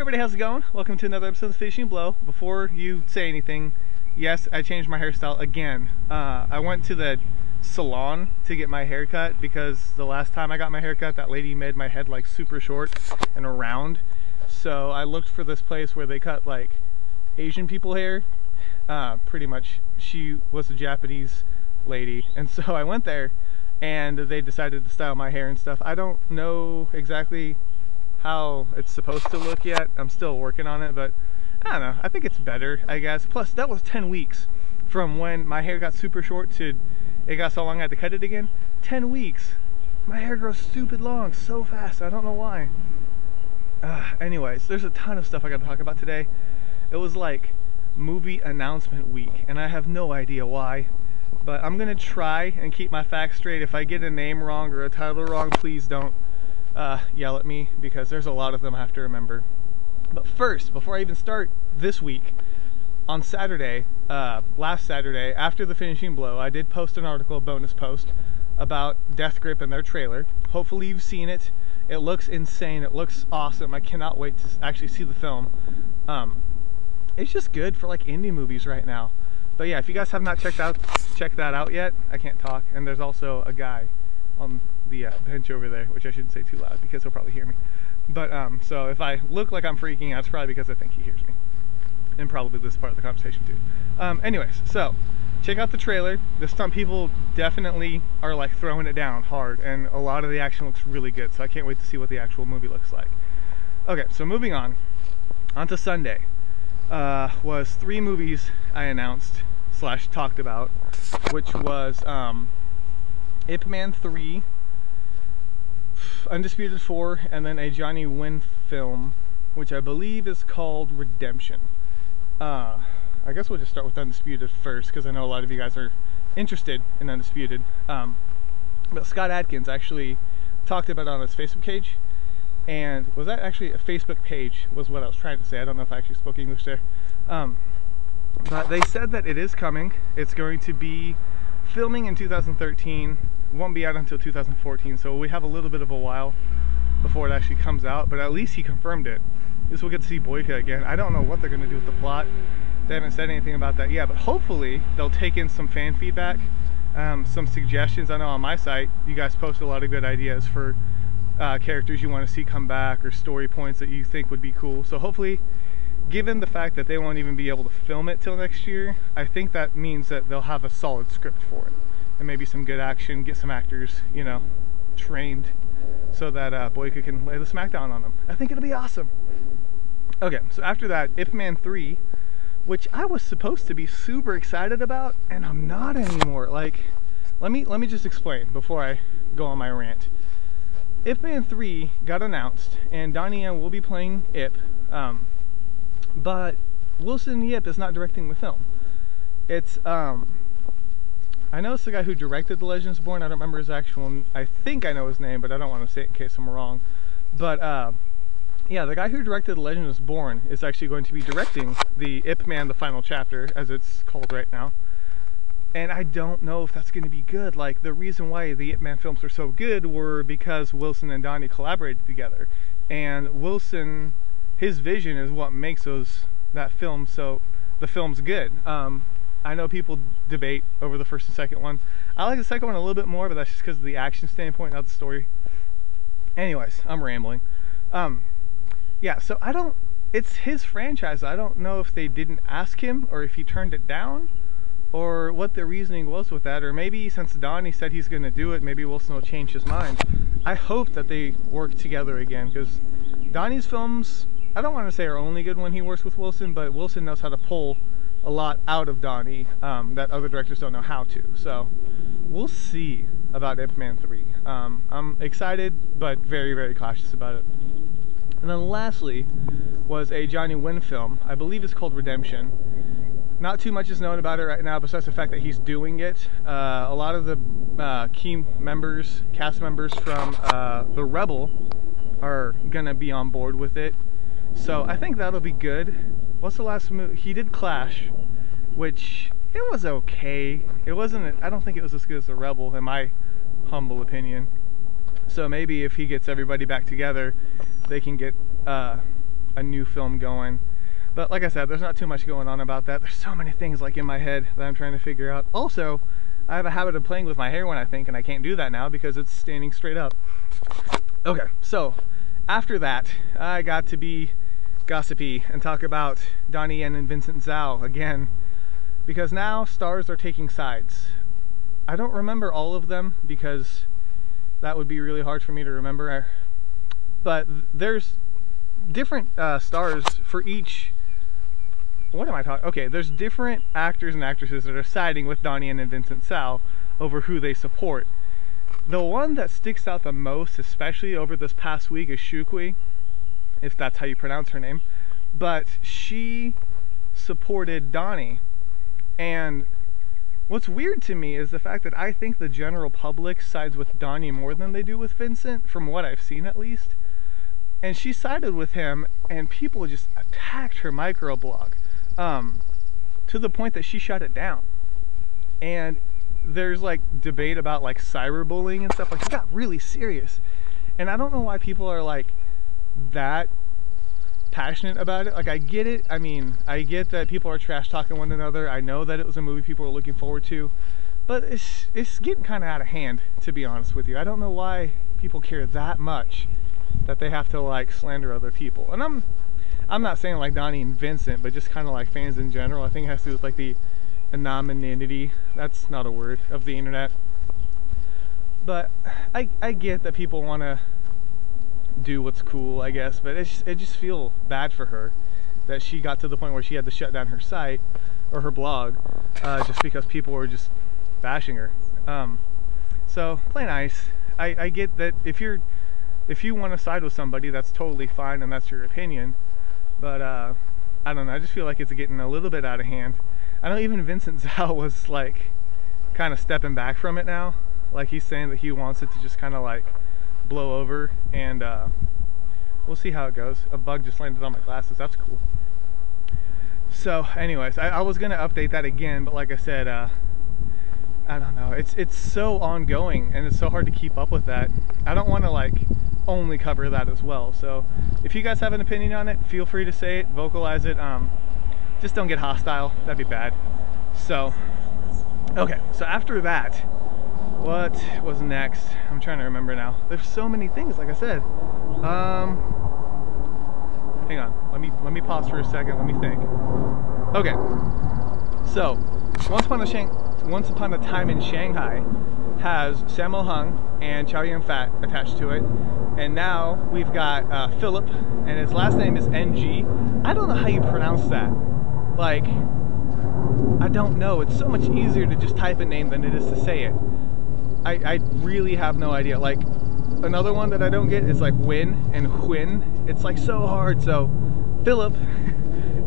everybody, how's it going? Welcome to another episode of Fishing Blow. Before you say anything, yes, I changed my hairstyle again. I went to the salon to get my hair cut because the last time I got my hair cut, that lady made my head like super short and round. So I looked for this place where they cut like Asian people hair. Pretty much, she was a Japanese lady, and so I went there and they decided to style my hair and stuff. I don't know exactly how it's supposed to look yet. I'm still working on it, but I don't know. I think it's better, I guess. Plus, that was 10 weeks from when my hair got super short to it got so long I had to cut it again. 10 weeks. My hair grows stupid long so fast. I don't know why. Anyways, there's a ton of stuff I got to talk about today. It was like movie announcement week, and I have no idea why. But I'm gonna try and keep my facts straight. If I get a name wrong or a title wrong, please don't yell at me, because there's a lot of them I have to remember. But first, before I even start this week, on Saturday, last Saturday, after the finishing blow, I did post an article, a bonus post, about Death Grip and their trailer. Hopefully you've seen it. It looks insane. It looks awesome. I cannot wait to actually see the film. It's just good for like indie movies right now. But yeah, if you guys have not checked that out yet, I can't talk. And there's also a guy on the bench over there, which I shouldn't say too loud because he'll probably hear me. But so if I look like I'm freaking out, it's probably because I think he hears me, and probably this part of the conversation too. Anyways, so check out the trailer. The stunt people definitely are like throwing it down hard, and a lot of the action looks really good. So I can't wait to see what the actual movie looks like. Okay, so moving on to Sunday. Was 3 movies I announced / talked about, which was Ip Man 3, Undisputed 4, and then a Johnny Wynn film, which I believe is called Redemption. I guess we'll just start with Undisputed first, because I know a lot of you guys are interested in Undisputed. But Scott Adkins actually talked about it on his Facebook page. And was that actually a Facebook page was what I was trying to say. I don't know if I actually spoke English there. But they said that it is coming. It's going to be filming in 2013. It won't be out until 2014, so we have a little bit of a while before it actually comes out, but at least he confirmed it. At least we'll get to see Boyka again. I don't know what they're going to do with the plot. They haven't said anything about that yet, but hopefully they'll take in some fan feedback, some suggestions. I know on my site, you guys post a lot of good ideas for characters you want to see come back, or story points that you think would be cool. So hopefully, given the fact that they won't even be able to film it till next year, I think that means that they'll have a solid script for it, and maybe some good action, get some actors, you know, trained, so that Boyka can lay the smackdown on them. I think it'll be awesome. Okay, so after that, Ip Man 3, which I was supposed to be super excited about, and I'm not anymore. Like, let me just explain before I go on my rant. Ip Man 3 got announced, and Donnie Yen will be playing Ip, but Wilson Yip is not directing the film. It's, I know it's the guy who directed The Legends Born. I don't remember his actual, I think I know his name, but I don't want to say it in case I'm wrong. But, yeah, the guy who directed The Legends Born is actually going to be directing the Ip Man, the final chapter, as it's called right now. And I don't know if that's going to be good. Like, the reason why the Ip Man films were so good were because Wilson and Donnie collaborated together. And Wilson, his vision is what makes that film, so the film's good. I know people debate over the first and second one. I like the second one a little bit more, but that's just because of the action standpoint, not the story. Anyways, I'm rambling. Yeah, so it's his franchise. I don't know if they didn't ask him, or if he turned it down, or what the reasoning was with that, or maybe since Donnie said he's going to do it, maybe Wilson will change his mind. I hope that they work together again, because Donnie's films, I don't want to say are only good when he works with Wilson, but Wilson knows how to pull a lot out of Donnie that other directors don't know how to. So we'll see about Ip Man 3. I'm excited, but very, very cautious about it. And then lastly was a Johnny Wynn film. I believe it's called Redemption. Not too much is known about it right now, besides the fact that he's doing it. A lot of the key members, cast members from The Rebel are gonna be on board with it. So I think that'll be good. What's the last movie? He did Clash, which, it was okay. It wasn't, I don't think it was as good as The Rebel, in my humble opinion. So maybe if he gets everybody back together, they can get a new film going. But like I said, there's not too much going on about that. There's so many things like in my head that I'm trying to figure out. Also, I have a habit of playing with my hair when I think, and I can't do that now because it's standing straight up. Okay, so after that, I got to be gossipy and talk about Donnie Yen and Vincent Zhao again, because now stars are taking sides. I don't remember all of them because that would be really hard for me to remember, but there's different stars for each. What am I talking? Okay, there's different actors and actresses that are siding with Donnie Yen and Vincent Zhao over who they support. The one that sticks out the most, especially over this past week, is Shukui, if that's how you pronounce her name. But she supported Donnie. And what's weird to me is the fact that I think the general public sides with Donnie more than they do with Vincent, from what I've seen at least. And she sided with him, and people just attacked her microblog to the point that she shut it down. And there's like debate about like cyberbullying and stuff. Like, it got really serious. And I don't know why people are like that passionate about it. Like, I get it. I mean, I get that people are trash talking one another. I know that it was a movie people were looking forward to, but it's getting kind of out of hand, to be honest with you. I don't know why people care that much that they have to like slander other people. And I'm not saying like Donnie and Vincent, but just kind of like fans in general. I think it has to do with like the anonymity, that's not a word, of the internet. But I get that people want to do what's cool, I guess, but it just feel bad for her that she got to the point where she had to shut down her site or her blog just because people were just bashing her. So play nice. I get that if you want to side with somebody, that's totally fine and that's your opinion, but I don't know, I just feel like it's getting a little bit out of hand. I know even Vincent Zhao was like kind of stepping back from it now. Like, he's saying that he wants it to just kind of like blow over, and we'll see how it goes. A bug just landed on my glasses, that's cool. So anyways, I was gonna update that again, but like I said, I don't know, it's so ongoing and it's so hard to keep up with that. I don't want to like only cover that as well. So if you guys have an opinion on it, feel free to say it, vocalize it. Just don't get hostile, that'd be bad. So okay, so after that, what was next? I'm trying to remember now. There's so many things, like I said. Hang on, let me pause for a second, let me think. Okay, so Once Upon a Time in Shanghai has Sammo Hung and Chow Yun-fat attached to it, and now we've got Philip, and his last name is NG. I don't know how you pronounce that. Like, I don't know. It's so much easier to just type a name than it is to say it. I really have no idea. Like, another one that I don't get is like Win and Huin. It's like so hard. So Philip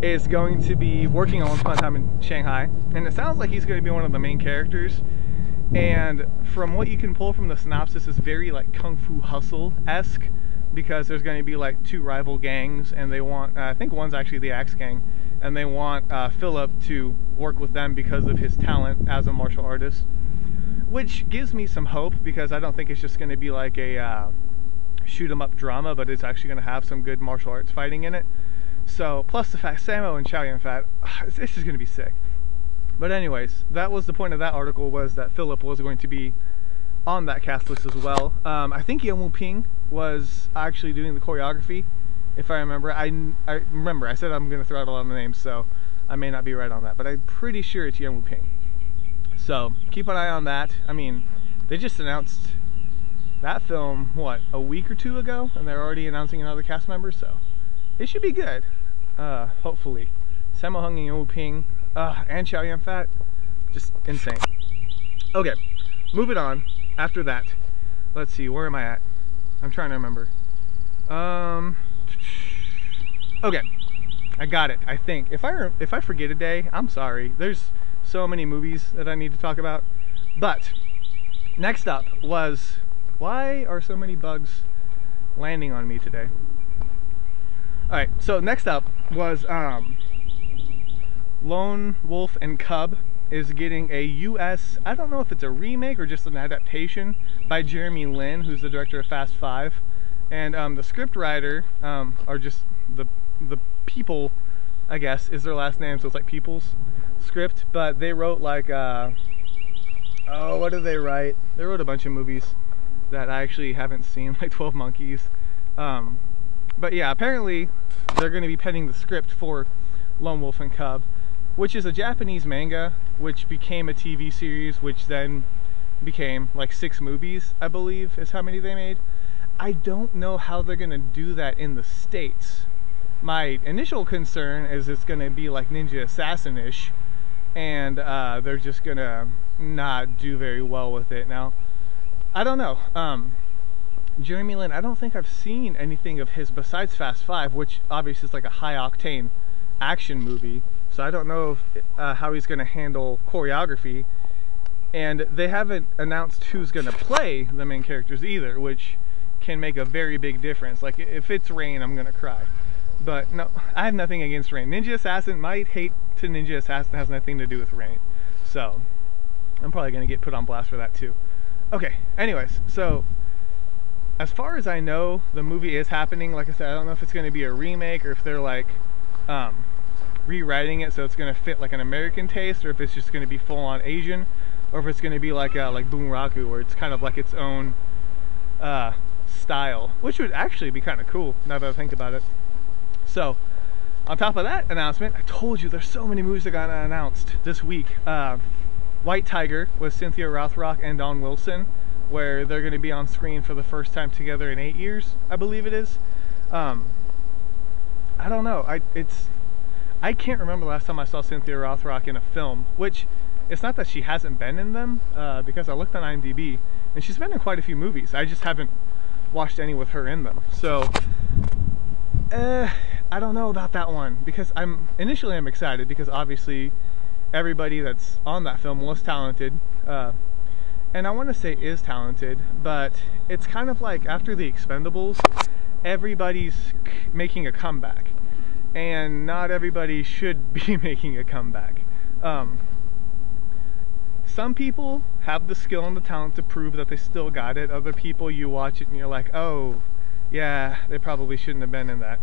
is going to be working on Once Upon a Time in Shanghai, and it sounds like he's going to be one of the main characters. And from what you can pull from the synopsis, it's very like Kung Fu Hustle-esque, because there's going to be like two rival gangs, and they want, I think one's actually the Axe Gang, and they want Philip to work with them because of his talent as a martial artist, which gives me some hope, because I don't think it's just going to be like a shoot 'em up drama, but it's actually going to have some good martial arts fighting in it. So plus the fact Sammo and Chow Yun-fat, it's just going to be sick. But anyways, that was the point of that article, was that Philip was going to be on that cast list as well. I think Yan Wu-ping was actually doing the choreography, if I remember. I remember I said I'm going to throw out a lot of names, so I may not be right on that, but I'm pretty sure it's Yan Wu-ping. So keep an eye on that. I mean, they just announced that film, what, a week or two ago, and they're already announcing another cast member, so it should be good, hopefully. Sammo Hung and Yan Wu-ping, and Chow Yun-fat, just insane. Okay, moving on. After that, let's see, where am I at? I'm trying to remember. Okay, I got it, I think. If I forget a day, I'm sorry. There's so many movies that I need to talk about. But next up was, why are so many bugs landing on me today? Alright, so next up was Lone Wolf and Cub is getting a US, I don't know if it's a remake or just an adaptation by Jeremy Lin, who's the director of Fast 5 And the script writer, or just the people, I guess, is their last name, so it's like People's Script. But they wrote like, oh, what did they write? They wrote a bunch of movies that I actually haven't seen, like 12 Monkeys. But yeah, apparently they're going to be penning the script for Lone Wolf and Cub, which is a Japanese manga, which became a TV series, which then became like 6 movies, I believe, is how many they made. I don't know how they're going to do that in the States. My initial concern is it's going to be like Ninja Assassin-ish, and they're just going to not do very well with it. Now, I don't know. Jeremy Lin, I don't think I've seen anything of his besides Fast 5, which obviously is like a high-octane action movie. So I don't know if, how he's going to handle choreography. And they haven't announced who's going to play the main characters either, which can make a very big difference. Like, if it's Rain, I'm going to cry. But no, I have nothing against Rain. Ninja Assassin, my hate to Ninja Assassin has nothing to do with Rain. So I'm probably going to get put on blast for that too. Okay, anyways, so as far as I know, the movie is happening. Like I said, I don't know if it's going to be a remake or if they're like rewriting it so it's going to fit like an American taste, or if it's just going to be full on Asian, or if it's going to be like Bunraku, where it's kind of like its own style, which would actually be kind of cool now that I think about it. So on top of that announcement, I told you there's so many movies that got announced this week. White Tiger with Cynthia Rothrock and Dawn Wilson, where they're going to be on screen for the first time together in 8 years, I believe it is. I don't know. I can't remember the last time I saw Cynthia Rothrock in a film, which it's not that she hasn't been in them, because I looked on IMDb and she's been in quite a few movies. I just haven't watched any with her in them. So I don't know about that one, because initially I'm excited because obviously everybody that's on that film was talented, and I want to say is talented, but it's kind of like after the Expendables, everybody's making a comeback, and not everybody should be making a comeback. Some people have the skill and the talent to prove that they still got it. Other people, you watch it and you're like, oh yeah, they probably shouldn't have been in that.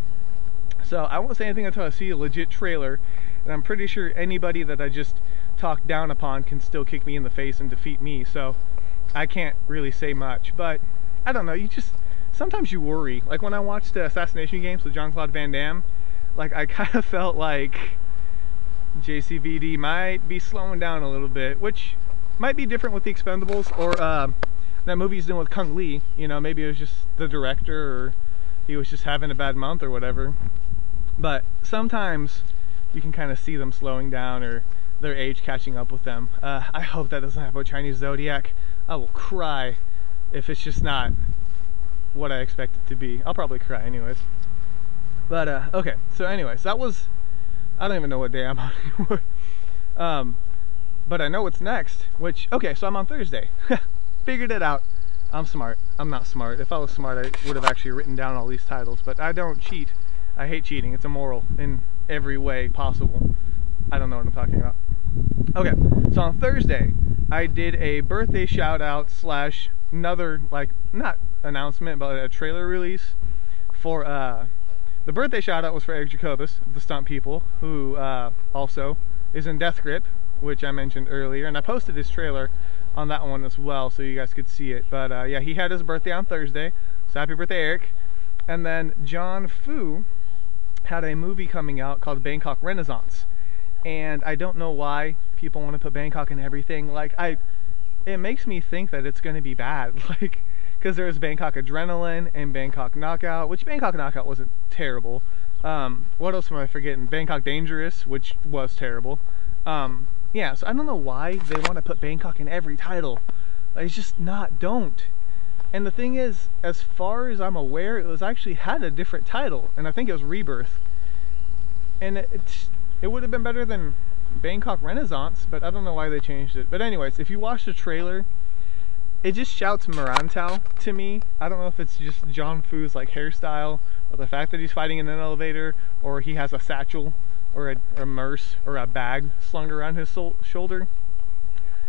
So I won't say anything until I see a legit trailer, and I'm pretty sure anybody that I just talked down upon can still kick me in the face and defeat me, so I can't really say much. But I don't know, sometimes you worry. Like when I watched Assassination Games with Jean-Claude Van Damme, like I kind of felt like JCVD might be slowing down a little bit, which might be different with the Expendables, or that movie he's doing with Kung Lee. You know, maybe it was just the director, or he was just having a bad month or whatever. But sometimes you can kind of see them slowing down, or their age catching up with them. I hope that doesn't happen with Chinese Zodiac. I will cry if it's just not what I expect it to be. I'll probably cry anyways. But okay, so anyways, that was, I don't even know what day I'm on anymore. But I know what's next, which, okay, so I'm on Thursday. Figured it out. I'm smart. I'm not smart. If I was smart, I would have actually written down all these titles, but I don't cheat. I hate cheating. It's immoral in every way possible. I don't know what I'm talking about. Okay, so on Thursday, I did a birthday shout out slash another, like, not announcement, but a trailer release for, the birthday shout out was for Eric Jacobus of the Stunt People, who also is in Death Grip, which I mentioned earlier, and I posted his trailer on that one as well so you guys could see it. But yeah, he had his birthday on Thursday, so happy birthday, Eric. And then John Fu had a movie coming out called Bangkok Renaissance, and I don't know why people want to put Bangkok in everything. Like, it makes me think that it's going to be bad, like, because there's Bangkok Adrenaline and Bangkok Knockout, which Bangkok Knockout wasn't terrible. What else am I forgetting? Bangkok Dangerous, which was terrible. Yeah, so I don't know why they want to put Bangkok in every title. It's just not, don't. And the thing is, as far as I'm aware, it was actually had a different title, and I think it was Rebirth. And it would have been better than Bangkok Renaissance, but I don't know why they changed it. But anyways, if you watch the trailer, it just shouts Marantau to me. I don't know if it's just John Fu's like hairstyle, or the fact that he's fighting in an elevator, or he has a satchel, or a merce, or a bag slung around his shoulder.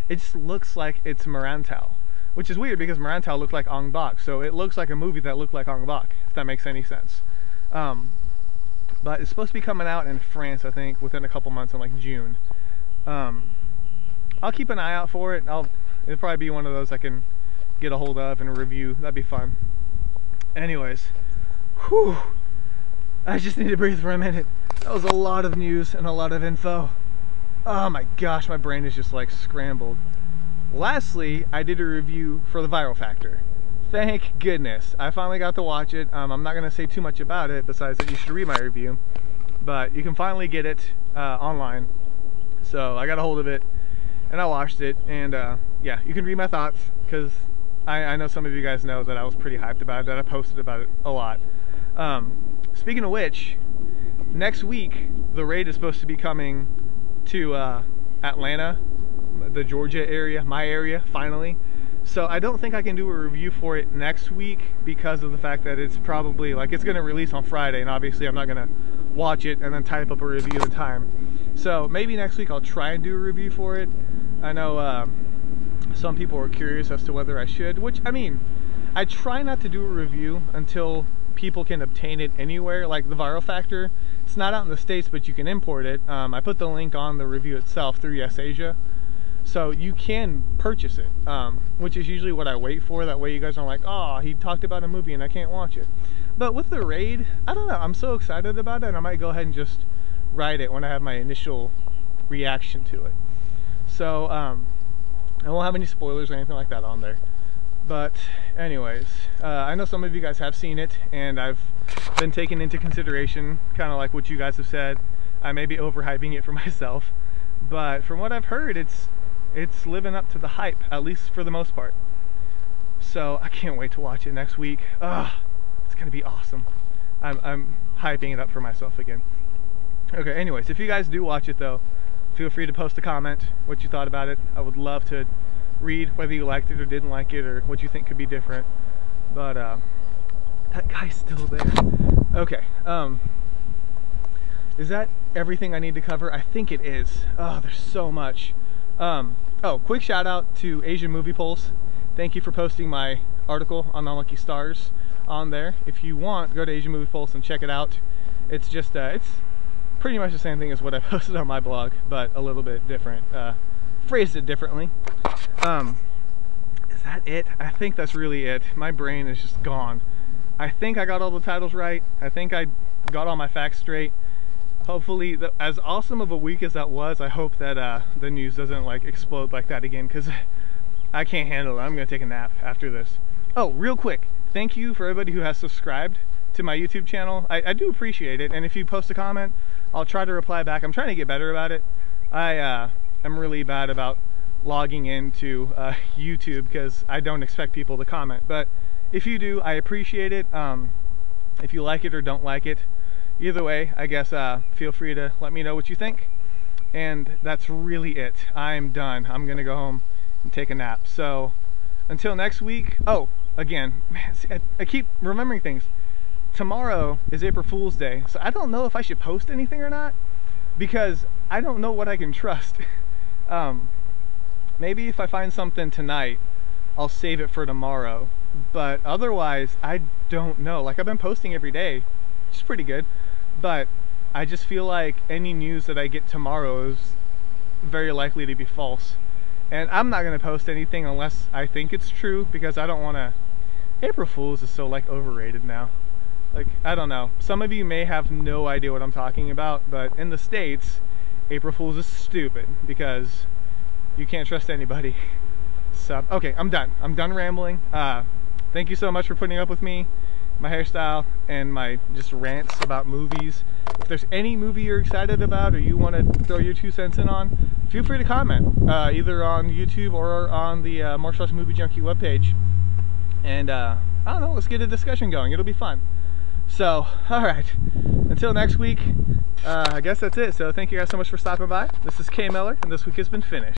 It just looks like it's Marantau. which is weird because Marantau looked like Ong Bak, so it looks like a movie that looked like Ong Bak, if that makes any sense. But it's supposed to be coming out in France, I think, within a couple months in like June. I'll keep an eye out for it. It'll probably be one of those I can get a hold of and review. That'd be fun. Anyways, whew, I just need to breathe for a minute. That was a lot of news and a lot of info. Oh my gosh, my brain is just like scrambled. Lastly, I did a review for The Viral Factor. Thank goodness. I finally got to watch it. I'm not going to say too much about it besides that you should read my review. But you can finally get it online. So I got a hold of it and I watched it. And yeah, you can read my thoughts because I know some of you guys know that I was pretty hyped about it, that I posted about it a lot. Speaking of which, next week the raid is supposed to be coming to Atlanta, the Georgia area, my area, finally. So I don't think I can do a review for it next week because of the fact that it's probably, like, it's going to release on Friday, and obviously I'm not going to watch it and then type up a review in time. So maybe next week I'll try and do a review for it. I know some people are curious as to whether I should, which, I mean, I try not to do a review until people can obtain it anywhere, like The Viral Factor. It's not out in the States, but you can import it. I put the link on the review itself through Yes Asia. So you can purchase it, which is usually what I wait for. That way you guys aren't like, oh, he talked about a movie and I can't watch it. But with the raid, I don't know, I'm so excited about it, and I might go ahead and just write it when I have my initial reaction to it. So I won't have any spoilers or anything like that on there. But anyways, I know some of you guys have seen it, and I've been taking into consideration kind of like what you guys have said. I may be overhyping it for myself, but from what I've heard, it's living up to the hype, at least for the most part. So I can't wait to watch it next week. It's gonna be awesome. I'm hyping it up for myself again. Okay, anyways, if you guys do watch it though, feel free to post a comment what you thought about it. I would love to read whether you liked it or didn't like it, or what you think could be different. But that guy's still there. Okay, is that everything I need to cover? I think it is. Oh, there's so much. Oh, quick shout out to Asian Movie Pulse. Thank you for posting my article on Unlucky Stars on there. If you want, go to Asian Movie Pulse and check it out. It's just, it's pretty much the same thing as what I posted on my blog, but a little bit different. Phrased it differently. Is that it? I think that's really it. My brain is just gone. I think I got all the titles right. I think I got all my facts straight. Hopefully, as awesome of a week as that was, I hope that the news doesn't like explode like that again, because I can't handle it. I'm gonna take a nap after this. Oh, real quick, thank you for everybody who has subscribed to my YouTube channel. I do appreciate it, and if you post a comment, I'll try to reply back. I'm trying to get better about it. I'm really bad about logging into YouTube because I don't expect people to comment, but if you do, I appreciate it. If you like it or don't like it, either way, I guess feel free to let me know what you think. And that's really it. I'm done. I'm gonna go home and take a nap. So until next week. Oh, again, man, see, I keep remembering things. Tomorrow is April Fool's Day, so I don't know if I should post anything or not, because I don't know what I can trust. Maybe if I find something tonight, I'll save it for tomorrow, but otherwise I don't know. Like, I've been posting every day, which is pretty good, but I just feel like any news that I get tomorrow is very likely to be false, and I'm not going to post anything unless I think it's true, because I don't want to. April Fool's is so like overrated now. Like, I don't know, some of you may have no idea what I'm talking about, but in the States, April Fool's is stupid because you can't trust anybody. So, okay, I'm done rambling. Thank you so much for putting up with me, my hairstyle, and my just rants about movies. If there's any movie you're excited about or you want to throw your 2 cents in on, feel free to comment, either on YouTube or on the Martial Arts Movie Junkie webpage. And I don't know, let's get a discussion going. It'll be fun. So, alright, until next week, I guess that's it. So thank you guys so much for stopping by. This is K Miller, and this week has been finished.